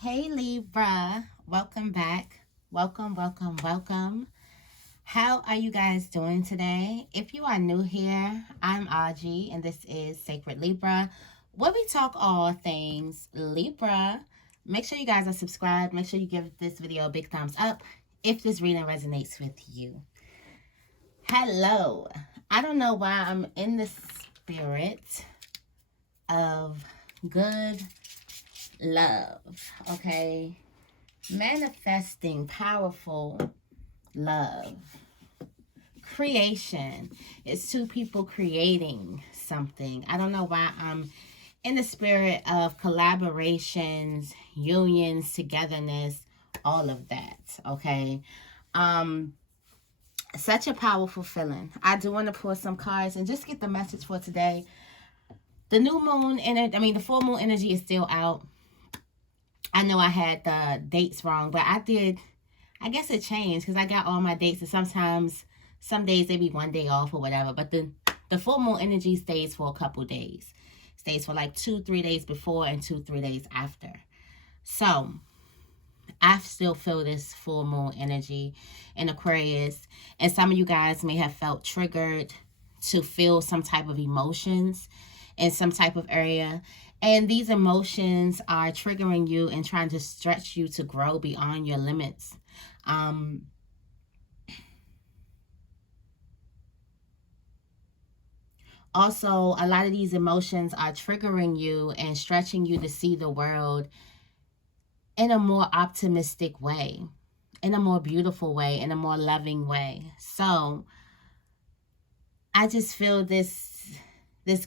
Hey Libra, welcome back. Welcome. How are you guys doing today? If you are new here, I'm Auji and this is Sacred Libra, where we talk all things Libra. Make sure you guys are subscribed. Make sure you give this video a big thumbs up if this reading resonates with you. Hello. I don't know why I'm in the spirit of good love, okay? Manifesting powerful love. Creation. It's two people creating something. I don't know why I'm in the spirit of collaborations, unions, togetherness, all of that, okay? Such a powerful feeling. I do want to pull some cards and just get the message for today. The new moon energy, the full moon energy is still out. I know I had the dates wrong, but I guess it changed because I got all my dates, and sometimes some days they be one day off or whatever, but the full moon energy stays for a couple days. Stays for like 2-3 days before and 2-3 days after. So I still feel this full moon energy in Aquarius, and some of you guys may have felt triggered to feel some type of emotions in some type of area. And these emotions are triggering you and trying to stretch you to grow beyond your limits. Also, a lot of these emotions are triggering you and stretching you to see the world in a more optimistic way, in a more beautiful way, in a more loving way. So I just feel this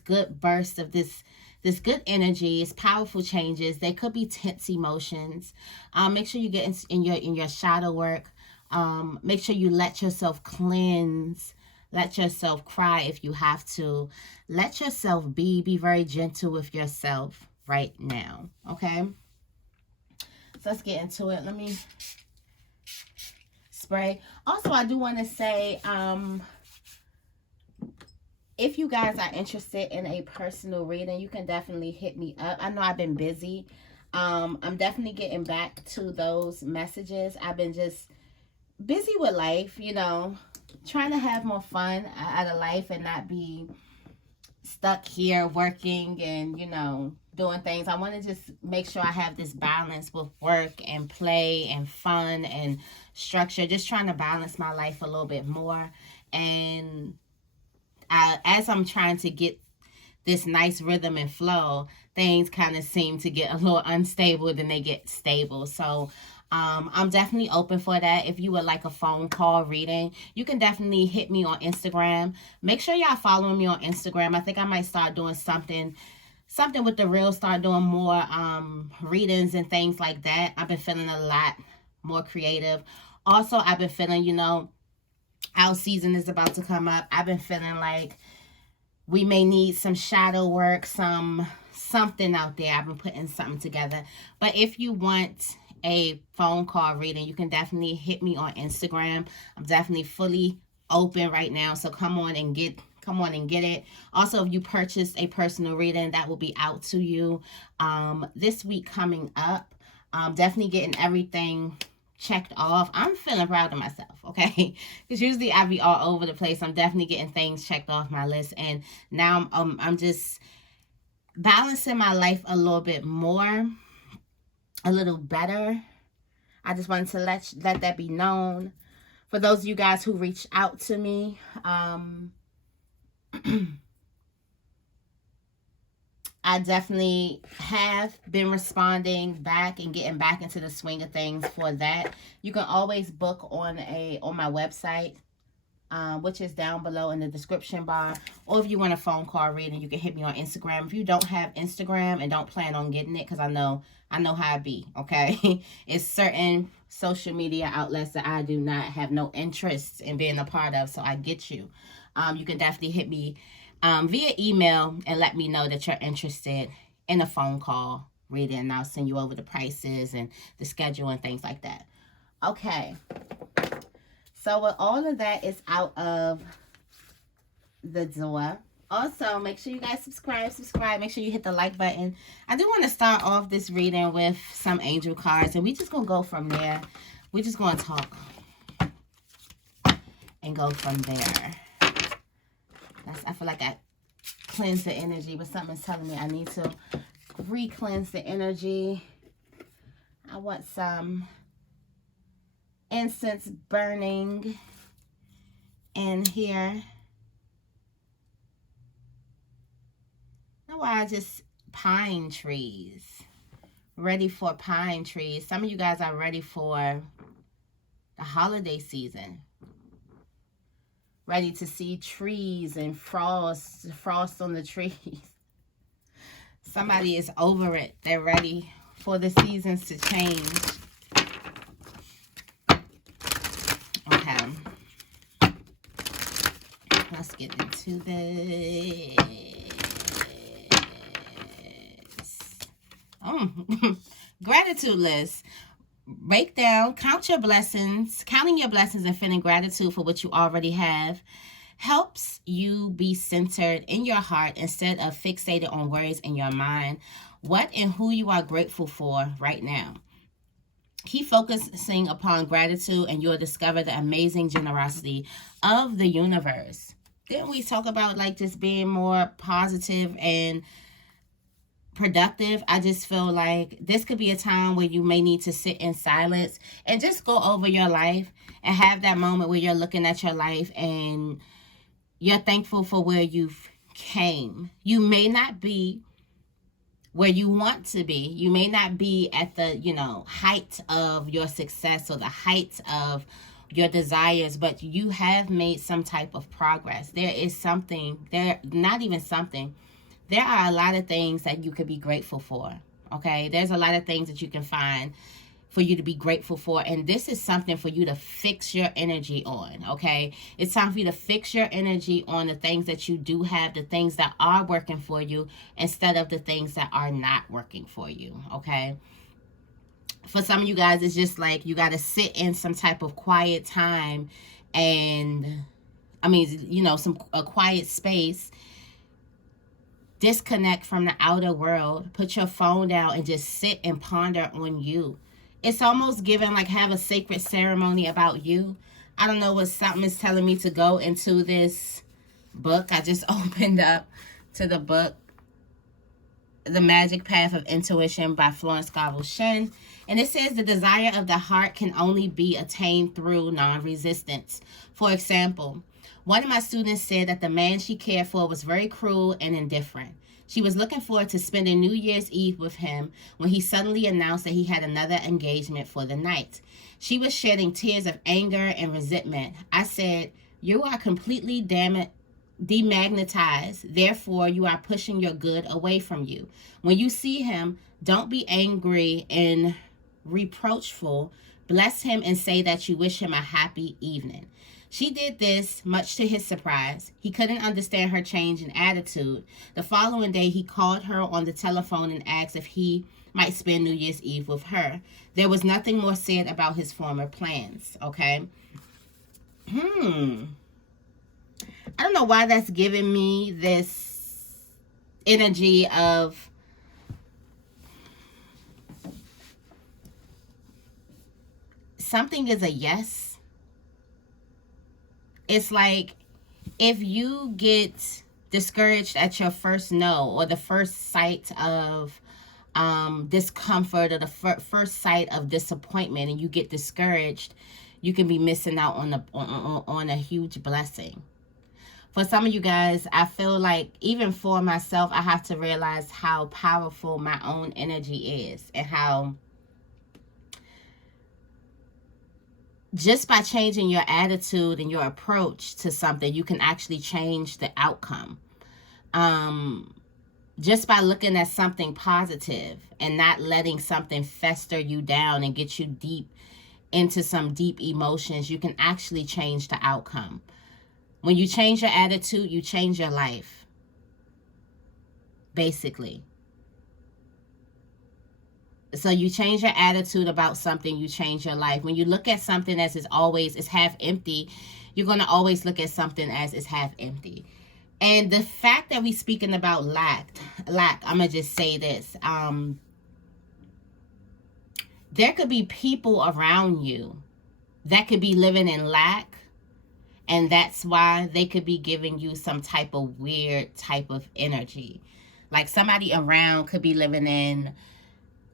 good burst of this good energy. It's powerful changes. There could be tense emotions. Make sure you get in your shadow work. Make sure you let yourself cleanse. Let yourself cry if you have to. Let yourself be very gentle with yourself right now. Okay? So let's get into it. Let me spray. Also, I do want to say, if you guys are interested in a personal reading, you can definitely hit me up. I know I've been busy. I'm definitely getting back to those messages. I've been just busy with life, trying to have more fun out of life and not be stuck here working and, doing things. I want to just make sure I have this balance with work and play and fun and structure. Just trying to balance my life a little bit more. And as I'm trying to get this nice rhythm and flow, things kind of seem to get a little unstable, then they get stable. So I'm definitely open for that. If you would like a phone call reading, you can definitely hit me on Instagram. Make sure y'all follow me on Instagram. I think I might start doing something with the reels, start doing more readings and things like that. I've been feeling a lot more creative. Also, I've been feeling, our season is about to come up. I've been feeling like we may need some shadow work, something out there. I've been putting something together. But if you want a phone call reading, you can definitely hit me on Instagram. I'm definitely fully open right now, so come on and get it. Also, if you purchased a personal reading, that will be out to you this week coming up. Definitely getting everything checked off. I'm feeling proud of myself, okay? Because usually I be all over the place. I'm definitely getting things checked off my list, and now I'm just balancing my life a little bit more, a little better. I just wanted to let that be known. For those of you guys who reached out to me, I definitely have been responding back and getting back into the swing of things for that. You can always book on my website, which is down below in the description bar. Or if you want a phone call reading, you can hit me on Instagram. If you don't have Instagram and don't plan on getting it, because I know how it be, okay? It's certain social media outlets that I do not have no interest in being a part of, so I get you. You can definitely hit me via email and let me know that you're interested in a phone call reading, and I'll send you over the prices and the schedule and things like that. Okay. So with all of that is out of the door, Also, make sure you guys subscribe. Make sure you hit the like button. I do want to start off this reading with some angel cards, and we just going to go from there. We're just going to talk and go from there. I feel like I cleanse the energy, but something's telling me I need to re-cleanse the energy. I want some incense burning in here. Why just pine trees, ready for pine trees. Some of you guys are ready for the holiday season, ready to see trees and frost on the trees. Somebody is over it. They're ready for the seasons to change. Okay, let's get into this. Gratitude list. Break down, count your blessings. Counting your blessings and feeling gratitude for what you already have helps you be centered in your heart instead of fixated on worries in your mind. What and who you are grateful for right now. Keep focusing upon gratitude and you'll discover the amazing generosity of the universe. Didn't we talk about like just being more positive and productive? I just feel like this could be a time where you may need to sit in silence and just go over your life and have that moment where you're looking at your life and you're thankful for where you've came. You may not be where you want to be. You may not be at the, height of your success or the height of your desires, but you have made some type of progress. There is something, not even something. There are a lot of things that you could be grateful for, okay? There's a lot of things that you can find for you to be grateful for, and this is something for you to fix your energy on, okay? It's time for you to fix your energy on the things that you do have, the things that are working for you, instead of the things that are not working for you, okay? For some of you guys, it's just like you got to sit in some type of quiet time and, a quiet space. Disconnect from the outer world. Put your phone down and just sit and ponder on you. It's almost given like have a sacred ceremony about you. I don't know what something is telling me to go into this book. I just opened up to the book, The Magic Path of Intuition by Florence Scovel Shinn. And it says the desire of the heart can only be attained through non-resistance. For example, one of my students said that the man she cared for was very cruel and indifferent. She was looking forward to spending New Year's Eve with him when he suddenly announced that he had another engagement for the night. She was shedding tears of anger and resentment. I said, "You are completely demagnetized. Therefore, you are pushing your good away from you. When you see him, don't be angry and reproachful. Bless him and say that you wish him a happy evening." She did this, much to his surprise. He couldn't understand her change in attitude. The following day, he called her on the telephone and asked if he might spend New Year's Eve with her. There was nothing more said about his former plans, okay? I don't know why that's giving me this energy of something is a yes. It's like if you get discouraged at your first no or the first sight of discomfort or the first sight of disappointment and you get discouraged, you can be missing out on a huge blessing. For some of you guys, I feel like even for myself, I have to realize how powerful my own energy is and how just by changing your attitude and your approach to something, you can actually change the outcome. Just by looking at something positive and not letting something fester you down and get you deep into some deep emotions, you can actually change the outcome. When you change your attitude, you change your life, basically. So you change your attitude about something, you change your life. When you look at something as it's half empty, you're going to always look at something as it's half empty. And the fact that we speaking about lack, I'm gonna just say this. There could be people around you that could be living in lack, and that's why they could be giving you some type of weird type of energy. Like somebody around could be living in,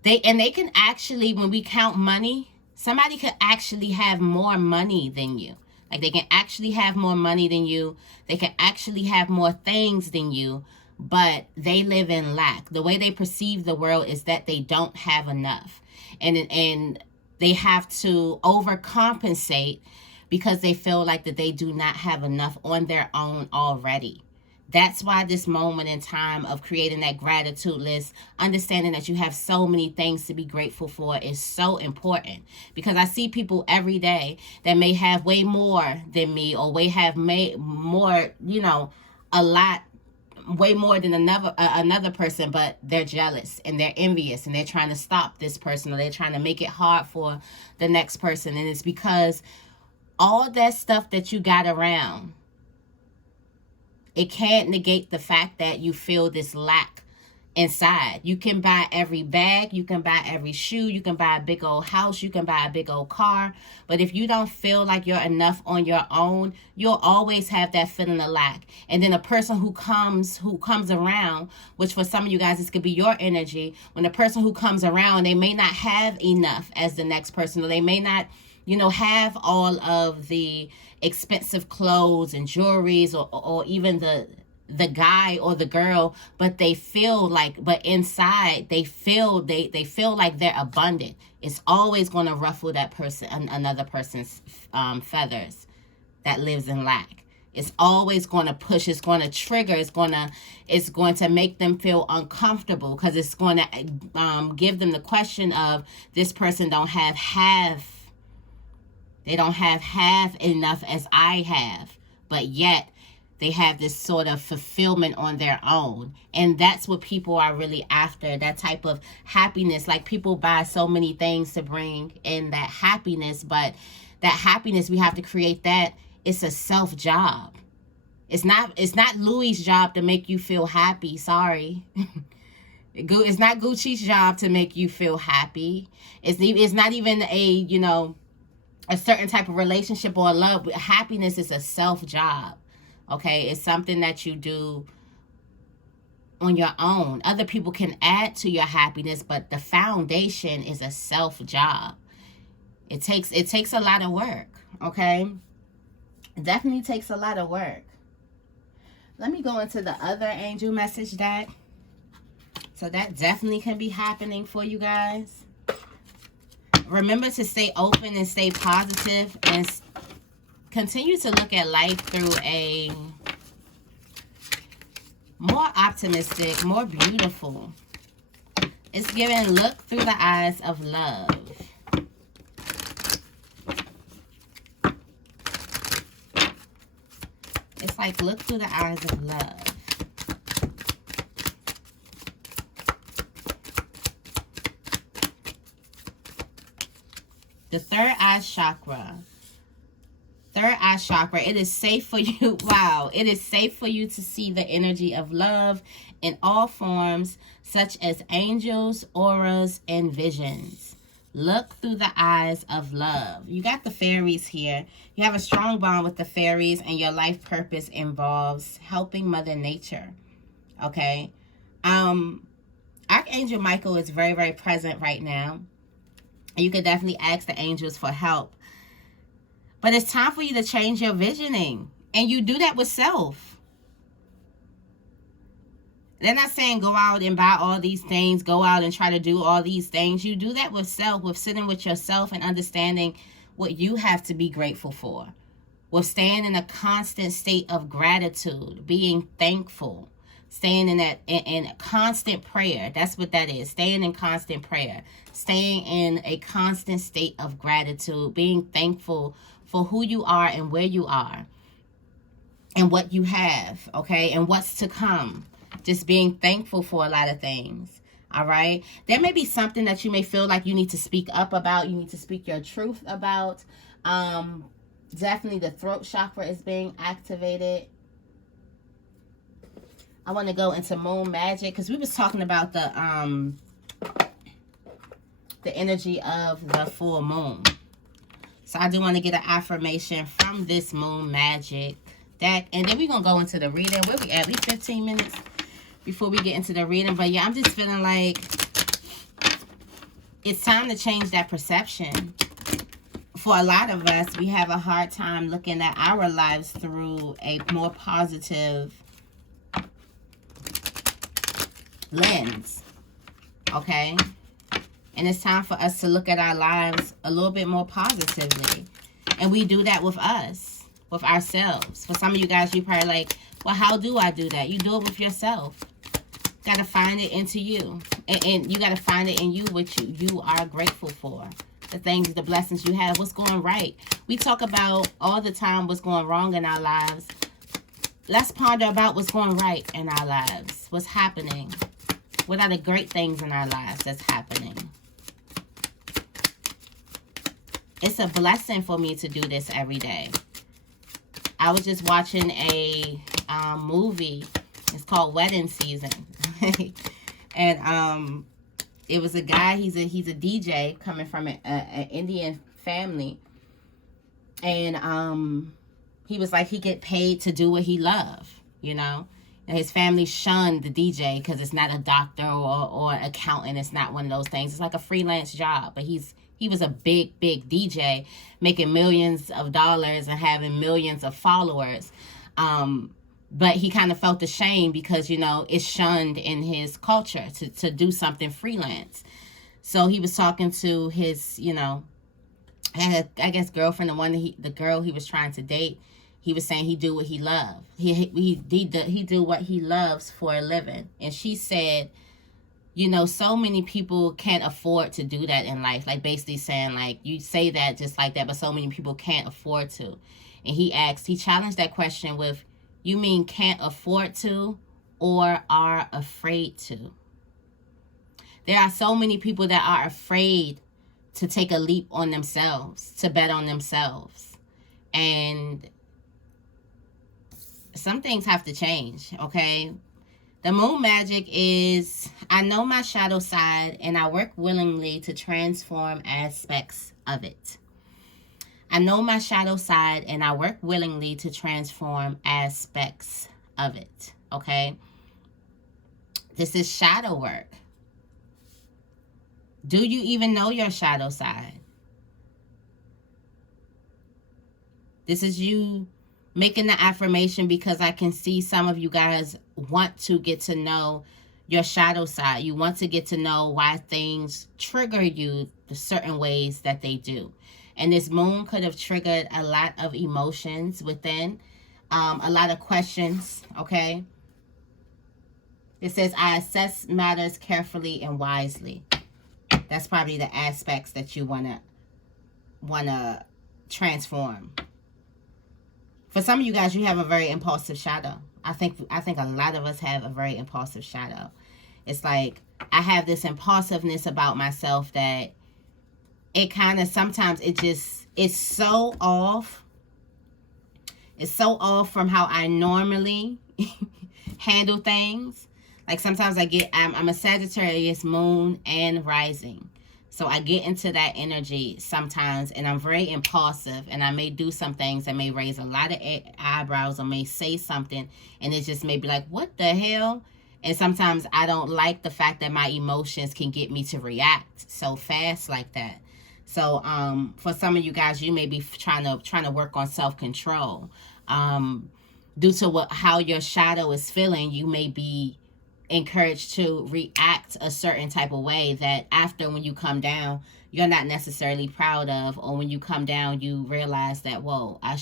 they can actually, when we count money, somebody could actually have more money than you. Like they can actually have more money than you. They can actually have more things than you, but they live in lack. The way they perceive the world is that they don't have enough. And they have to overcompensate because they feel like that they do not have enough on their own already. That's why this moment in time of creating that gratitude list, understanding that you have so many things to be grateful for, is so important. Because I see people every day that may have way more than me, or may have more, you know, a lot, way more than another person, but they're jealous and they're envious and they're trying to stop this person, or they're trying to make it hard for the next person. And it's because all that stuff that you got around, it can't negate the fact that you feel this lack inside. You can buy every bag, you can buy every shoe, you can buy a big old house, you can buy a big old car, but if you don't feel like you're enough on your own, you'll always have that feeling of lack. And then a person who comes around, which for some of you guys this could be your energy, when the person who comes around, they may not have enough as the next person, or they may not, you know, have all of the expensive clothes and jewelries, or even the guy or the girl, but they feel like, but inside they feel like they're abundant. It's always going to ruffle that person, another person's feathers that lives in lack. It's always going to push, it's going to trigger, it's going to make them feel uncomfortable, because it's going to give them the question of, this person don't have half enough as I have, but yet they have this sort of fulfillment on their own. And that's what people are really after, that type of happiness. Like people buy so many things to bring in that happiness, but that happiness, we have to create that. It's a self job. It's not Louis' job to make you feel happy. Sorry. It's not Gucci's job to make you feel happy. It's not even a certain type of relationship or love. Happiness is a self job. Okay, it's something that you do on your own. Other people can add to your happiness, but the foundation is a self job. It takes a lot of work. Okay, it definitely takes a lot of work. Let me go into the other angel message deck. So that definitely can be happening for you guys. Remember to stay open and stay positive, and continue to look at life through a more optimistic, more beautiful. It's giving, look through the eyes of love. It's like, look through the eyes of love. The third eye chakra. Third eye chakra. It is safe for you. Wow. It is safe for you to see the energy of love in all forms, such as angels, auras, and visions. Look through the eyes of love. You got the fairies here. You have a strong bond with the fairies, and your life purpose involves helping Mother Nature. Okay. Archangel Michael is very, very present right now. And you can definitely ask the angels for help. But it's time for you to change your visioning. And you do that with self. They're not saying go out and buy all these things, go out and try to do all these things. You do that with self, with sitting with yourself and understanding what you have to be grateful for. With staying in a constant state of gratitude, being thankful, staying in constant prayer. That's what that is. Staying in constant prayer. Staying in a constant state of gratitude, being thankful for who you are and where you are and what you have, okay, and what's to come. Just being thankful for a lot of things, all right? There may be something that you may feel like you need to speak up about, you need to speak your truth about. Definitely the throat chakra is being activated. I want to go into moon magic because we was talking about the energy of the full moon. So I do want to get an affirmation from this moon magic deck. And then we're going to go into the reading. We'll be at least 15 minutes before we get into the reading. But yeah, I'm just feeling like it's time to change that perception. For a lot of us, we have a hard time looking at our lives through a more positive lens. Okay? And it's time for us to look at our lives a little bit more positively. And we do that with us, with ourselves. For some of you guys, you probably like, well, how do I do that? You do it with yourself. Got to find it into you. And you got to find it in you what you are grateful for. The things, the blessings you have, what's going right. We talk about all the time what's going wrong in our lives. Let's ponder about what's going right in our lives. What's happening. What are the great things in our lives that's happening? It's a blessing for me to do this every day. I was just watching a movie. It's called Wedding Season. And it was a guy, he's a DJ coming from an Indian family. And he was like, he get paid to do what he loved, you know. And his family shunned the DJ because it's not a doctor or accountant. It's not one of those things. It's like a freelance job. But he was a big DJ, making millions of dollars and having millions of followers. But he kind of felt ashamed because, you know, it's shunned in his culture to do something freelance. So he was talking to his, you know, I guess girlfriend, the girl he was trying to date. He was saying he do what he loved. He do what he loves for a living. And she said, you know, so many people can't afford to do that in life. Like basically saying like, you say that just like that, but so many people can't afford to. And he challenged that question with, you mean can't afford to or are afraid to? There are so many people that are afraid to take a leap on themselves, to bet on themselves. And some things have to change, okay? The moon magic is, I know my shadow side and I work willingly to transform aspects of it. I know my shadow side and I work willingly to transform aspects of it, okay? This is shadow work. Do you even know your shadow side? This is you making the affirmation because I can see some of you guys want to get to know your shadow side. You want to get to know why things trigger you the certain ways that they do. And this moon could have triggered a lot of emotions within, a lot of questions, okay? It says, I assess matters carefully and wisely. That's probably the aspects that you wanna transform. For some of you guys, you have a very impulsive shadow. I think a lot of us have a very impulsive shadow. It's like, I have this impulsiveness about myself that it kind of, sometimes it's so off. It's so off from how I normally handle things. Like sometimes I'm a Sagittarius moon and rising. So I get into that energy sometimes and I'm very impulsive and I may do some things that may raise a lot of eyebrows or may say something and it just may be like, what the hell? And sometimes I don't like the fact that my emotions can get me to react so fast like that. So for some of you guys, you may be trying to work on self-control. Due to how your shadow is feeling, you may be encouraged to react a certain type of way that after, when you come down, you're not necessarily proud of, or when you come down you realize that, whoa, I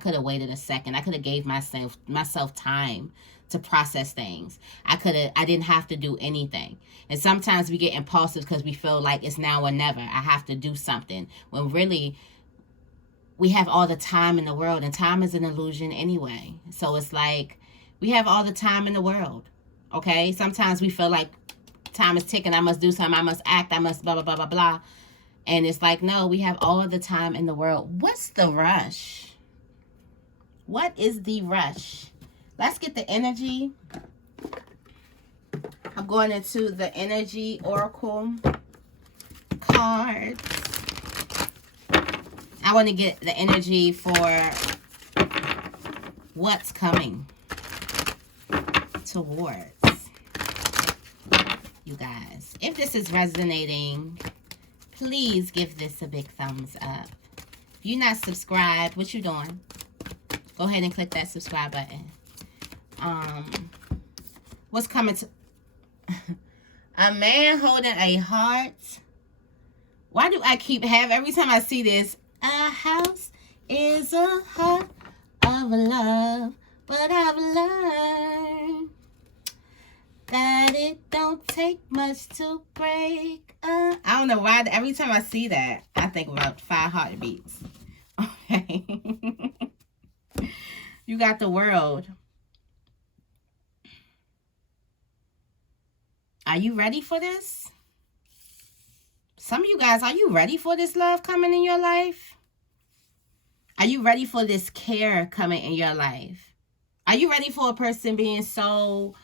could have waited a second. I could have gave myself time to process things. I didn't have to do anything. And sometimes we get impulsive because we feel like it's now or never. I have to do something, when really we have all the time in the world, and time is an illusion anyway. So it's like we have all the time in the world. Okay, sometimes we feel like time is ticking. I must do something. I must act. I must blah, blah, blah, blah, blah. And it's like, no, we have all the time in the world. What's the rush? What is the rush? Let's get the energy I'm going into the energy oracle cards. I want to get the energy for what's coming towards you guys. If this is resonating, please give this a big thumbs up. If you're not subscribed, what you doing? Go ahead and click that subscribe button. What's coming to... A man holding a heart. Why do I keep every time I see this, a house is a heart of love, but I've learned that it don't take much to break. I don't know why. Every time I see that, I think about 5 heartbeats. Okay. You got the world. Are you ready for this? Some of you guys, are you ready for this love coming in your life? Are you ready for this care coming in your life? Are you ready for a person being so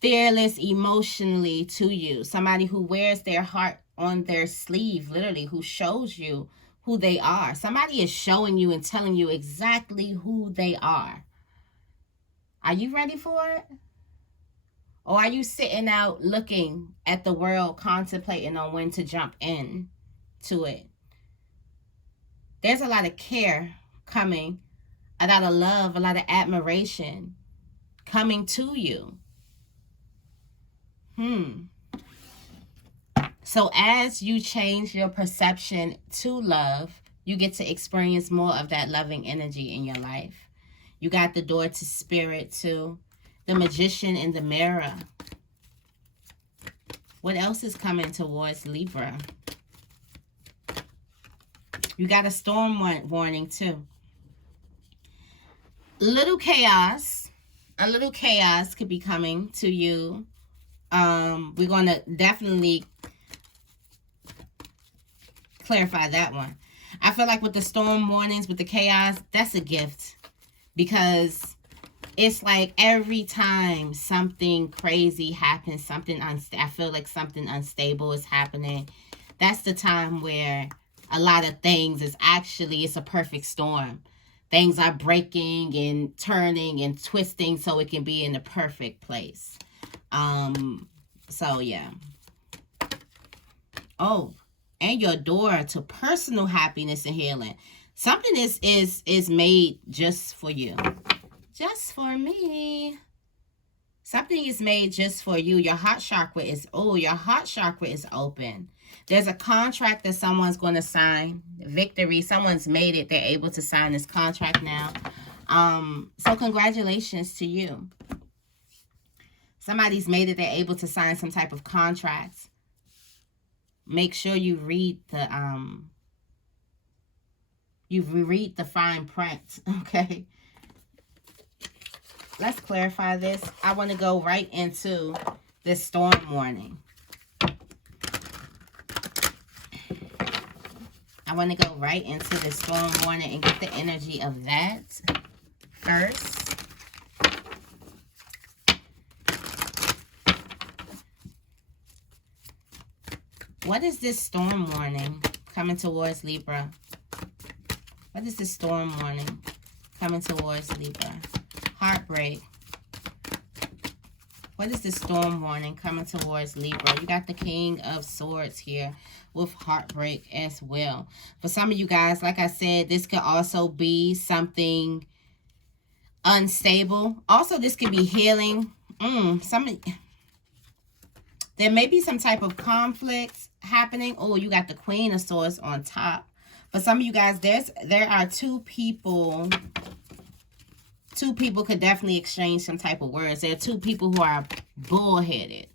fearless emotionally to you? Somebody who wears their heart on their sleeve, literally, who shows you who they are. Somebody is showing you and telling you exactly who they are. Are you ready for it? Or are you sitting out looking at the world, contemplating on when to jump in to it? There's a lot of care coming, a lot of love, a lot of admiration coming to you. So as you change your perception to love, you get to experience more of that loving energy in your life. You got the door to spirit too. The Magician in the Mirror. What else is coming towards Libra? You got a storm warning too. Little chaos. A little chaos could be coming to you. We're going to definitely clarify that one. I feel like with the storm warnings, with the chaos, that's a gift. Because it's like every time something crazy happens, I feel like something unstable is happening. That's the time where a lot of things it's a perfect storm. Things are breaking and turning and twisting so it can be in the perfect place. So yeah. Oh, and your door to personal happiness and healing. Something is made just for you. Just for me. Something is made just for you. Your heart chakra is open. There's a contract that someone's going to sign. Victory. Someone's made it. They're able to sign this contract now. So congratulations to you. Somebody's made it. They're able to sign some type of contract. Make sure you read the fine print. Okay. Let's clarify this. I want to go right into this storm warning. I want to go right into the storm warning and get the energy of that first. What is this storm warning coming towards Libra? What is this storm warning coming towards Libra? Heartbreak. What is this storm warning coming towards Libra? You got the King of Swords here with heartbreak as well. For some of you guys, like I said, this could also be something unstable. Also, this could be healing. There may be some type of conflict happening. Oh, you got the Queen of Swords on top. For some of you guys, there are two people. Two people could definitely exchange some type of words. There are two people who are bullheaded.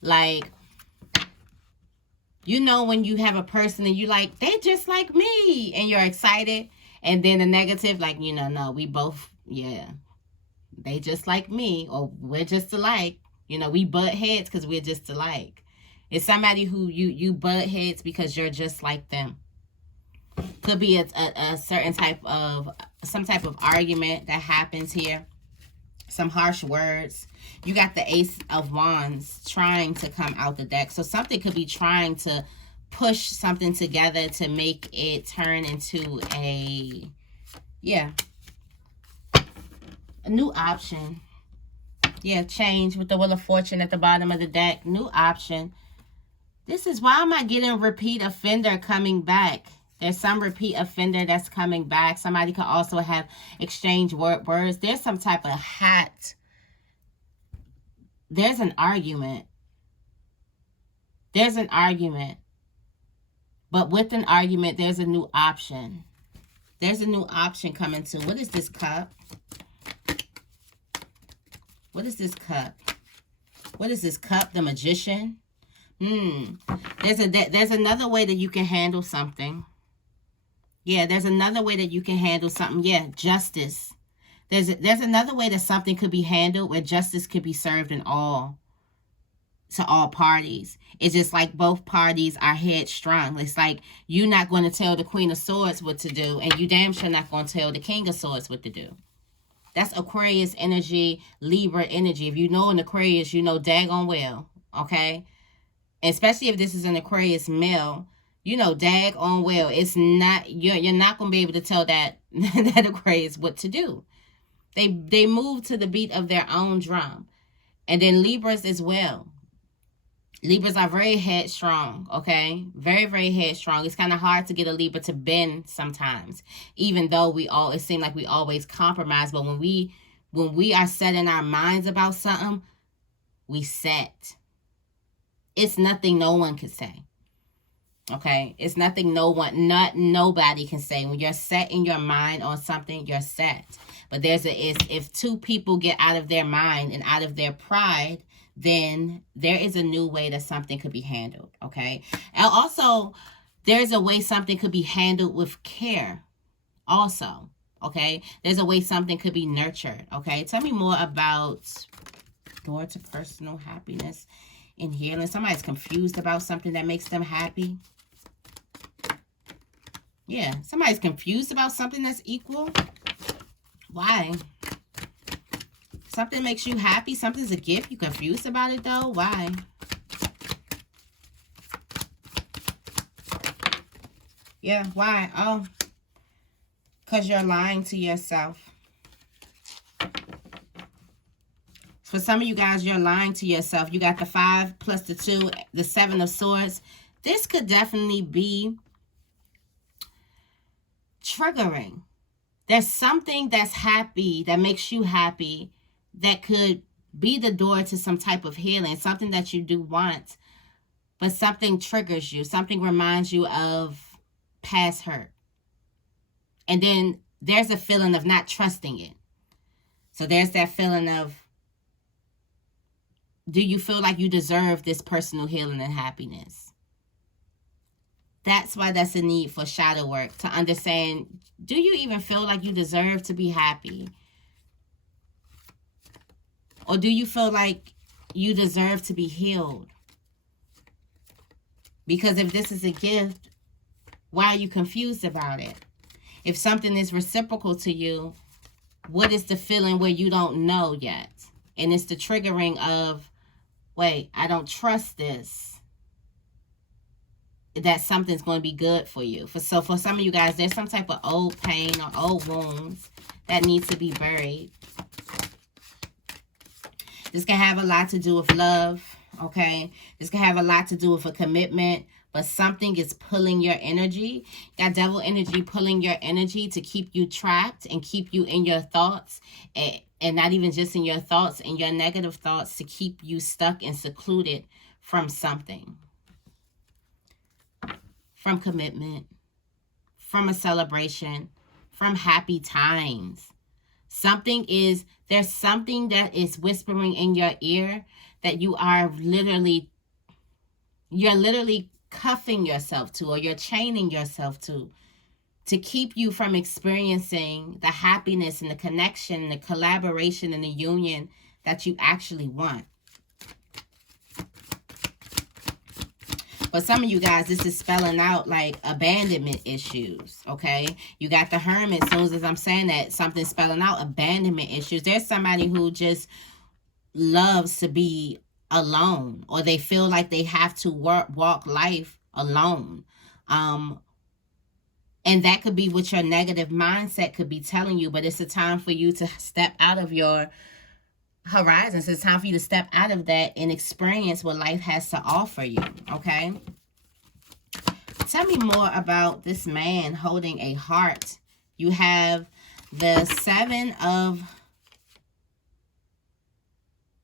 Like, you know when you have a person and you like, they just like me. And you're excited. And then the negative, like, no, we both, yeah. They just like me. Or we're just alike. We butt heads because we're just alike. It's somebody who you butt heads because you're just like them. Could be a certain type of, some type of argument that happens here. some harsh words. You got the Ace of Wands trying to come out the deck. So something could be trying to push something together to make it turn into a, yeah, a new option. Yeah, change with the Wheel of Fortune at the bottom of the deck. New option. This is why am I getting repeat offender coming back? There's some repeat offender that's coming back. Somebody could also have exchanged words. There's some type of hat. There's an argument. There's an argument. But with an argument, there's a new option. There's a new option coming to. What is this cup? What is this cup? What is this cup? The Magician? There's another way that you can handle something. Yeah, there's another way that you can handle something. Yeah, justice. There's another way that something could be handled where justice could be served to all parties. It's just like both parties are headstrong. It's like you're not going to tell the Queen of Swords what to do, and you damn sure not going to tell the King of Swords what to do. That's Aquarius energy, Libra energy. If you know an Aquarius, you know daggone well, okay? Especially if this is an Aquarius male, you know daggone well. It's not, you're not going to be able to tell that Aquarius what to do. They move to the beat of their own drum. And then Libras as well. Libras are very headstrong, okay? Very, very headstrong. It's kind of hard to get a Libra to bend sometimes, even though it seems like we always compromise. But when we are set in our minds about something, we set. It's nothing no one can say, okay? It's nothing nobody can say. When you're set in your mind on something, you're set. But if two people get out of their mind and out of their pride, then there is a new way that something could be handled, okay? And also, there's a way something could be handled with care also, okay? There's a way something could be nurtured, okay? Tell me more about door to personal happiness and healing. Somebody's confused about something that makes them happy. Yeah, somebody's confused about something that's equal. Why? Something makes you happy. Something's a gift. You confused about it though. Why? Yeah, why? Oh, because you're lying to yourself. For some of you guys, you're lying to yourself. You got the 5 plus the 2, the 7 of Swords. This could definitely be triggering. There's something that's happy, that makes you happy, that could be the door to some type of healing, something that you do want, but something triggers you. Something reminds you of past hurt. And then there's a feeling of not trusting it. So there's that feeling of, do you feel like you deserve this personal healing and happiness? That's why that's a need for shadow work, to understand, do you even feel like you deserve to be happy? Or do you feel like you deserve to be healed? Because if this is a gift, why are you confused about it? If something is reciprocal to you, what is the feeling where you don't know yet? And it's the triggering of, wait, I don't trust this, that something's going to be good for you. So for some of you guys, there's some type of old pain or old wounds that needs to be buried. This can have a lot to do with love, okay? This can have a lot to do with a commitment, but something is pulling your energy. Got devil energy pulling your energy to keep you trapped and keep you in your thoughts, and not even just in your thoughts, in your negative thoughts, to keep you stuck and secluded from something. From commitment, from a celebration, from happy times. There's something that is whispering in your ear that you're literally cuffing yourself to, or you're chaining yourself to keep you from experiencing the happiness and the connection and the collaboration and the union that you actually want. For some of you guys, this is spelling out like abandonment issues, okay? You got the Hermit. As soon as I'm saying that, something's spelling out abandonment issues. There's somebody who just loves to be alone, or they feel like they have to walk life alone. And that could be what your negative mindset could be telling you, but it's a time for you to step out of your horizons. It's time for you to step out of that and experience what life has to offer you, okay? Tell me more about this man holding a heart. You have the Seven of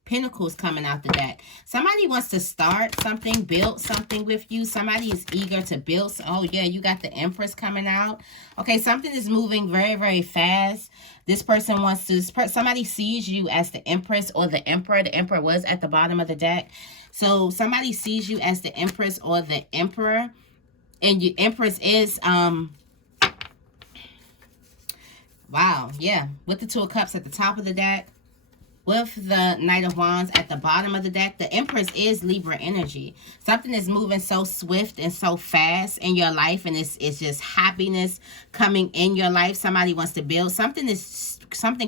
Pentacles coming out the deck. Somebody wants to start something, build something with you. Somebody is eager to build. Oh, yeah, you got the Empress coming out. Okay, something is moving very, very fast. This person wants to, somebody sees you as the Empress or the Emperor. The Emperor was at the bottom of the deck. So somebody sees you as the Empress or the Emperor. And your Empress is, wow, yeah, with the Two of Cups at the top of the deck. With the Knight of Wands at the bottom of the deck, the Empress is Libra energy. Something is moving so swift and so fast in your life, and it's just happiness coming in your life. Somebody wants to build. Something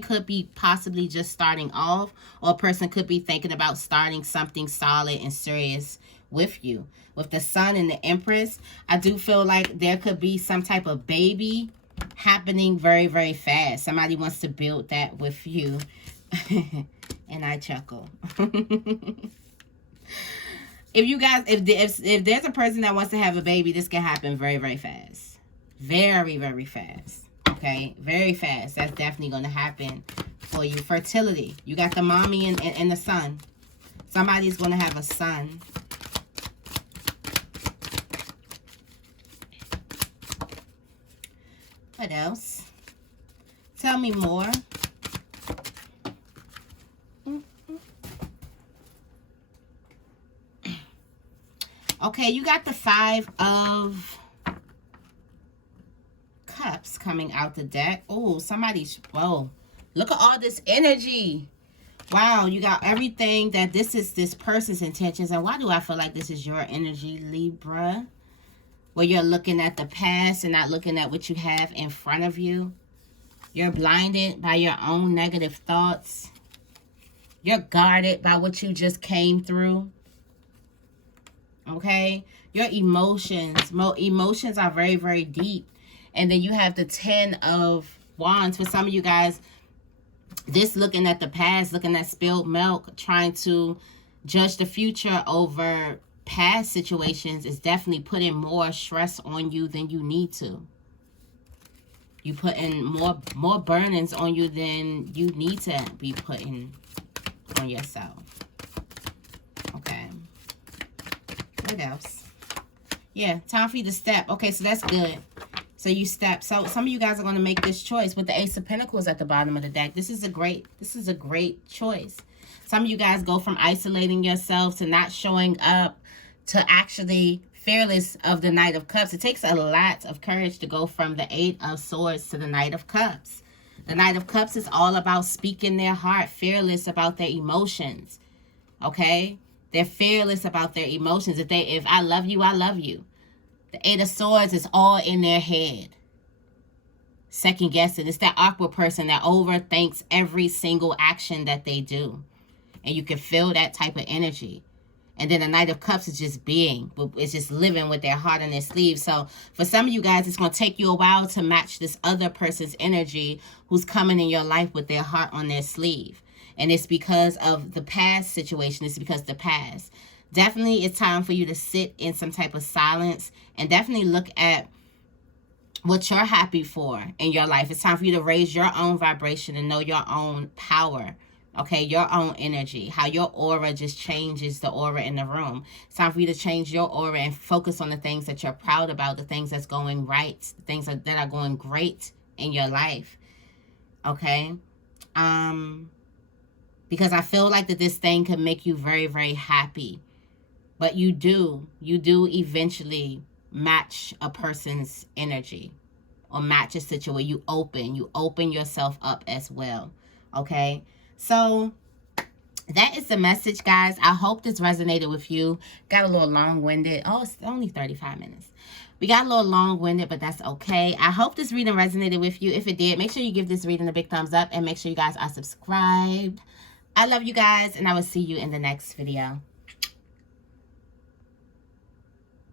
could be possibly just starting off, or a person could be thinking about starting something solid and serious with you. With the Sun and the Empress, I do feel like there could be some type of baby happening very, very fast. Somebody wants to build that with you. And I chuckle. If you guys, if there's a person that wants to have a baby, this can happen very, very fast. Very, very fast. Okay? Very fast. That's definitely going to happen for you. Fertility. You got the mommy and the son. Somebody's going to have a son. What else? Tell me more. Okay, you got the Five of Cups coming out the deck. Oh, somebody's, whoa. Look at all this energy. Wow, you got everything that this is this person's intentions. And why do I feel like this is your energy, Libra? Where you're looking at the past and not looking at what you have in front of you. You're blinded by your own negative thoughts. You're guarded by what you just came through. Okay, your emotions are very, very deep. And then you have the 10 of Wands. For some of you guys, this looking at the past, looking at spilled milk, trying to judge the future over past situations is definitely putting more stress on you than you need to. You putting more burdens on you than you need to be putting on yourself. Okay. What else? Yeah, time for you to step. Okay, so that's good. So you step. So some of you guys are going to make this choice with the Ace of Pentacles at the bottom of the deck. This is a great choice. Some of you guys go from isolating yourself to not showing up to actually fearless of the Knight of Cups. It takes a lot of courage to go from the Eight of Swords to the Knight of Cups. The Knight of Cups is all about speaking their heart, fearless about their emotions. Okay? They're fearless about their emotions. If I love you, I love you. The Eight of Swords is all in their head. Second guessing. It's that awkward person that overthinks every single action that they do. And you can feel that type of energy. And then the Knight of Cups is just being. It's just living with their heart on their sleeve. So for some of you guys, it's going to take you a while to match this other person's energy who's coming in your life with their heart on their sleeve. And it's because of the past situation. It's because of the past. Definitely it's time for you to sit in some type of silence and definitely look at what you're happy for in your life. It's time for you to raise your own vibration and know your own power. Okay, your own energy. How your aura just changes the aura in the room. It's time for you to change your aura and focus on the things that you're proud about, the things that's going right, the things that are going great in your life. Okay? Because I feel like that this thing can make you very, very happy. But you do eventually match a person's energy or match a situation. You open yourself up as well. Okay? So that is the message, guys. I hope this resonated with you. Got a little long-winded. Oh, it's only 35 minutes. We got a little long-winded, but that's okay. I hope this reading resonated with you. If it did, make sure you give this reading a big thumbs up and make sure you guys are subscribed. I love you guys, and I will see you in the next video.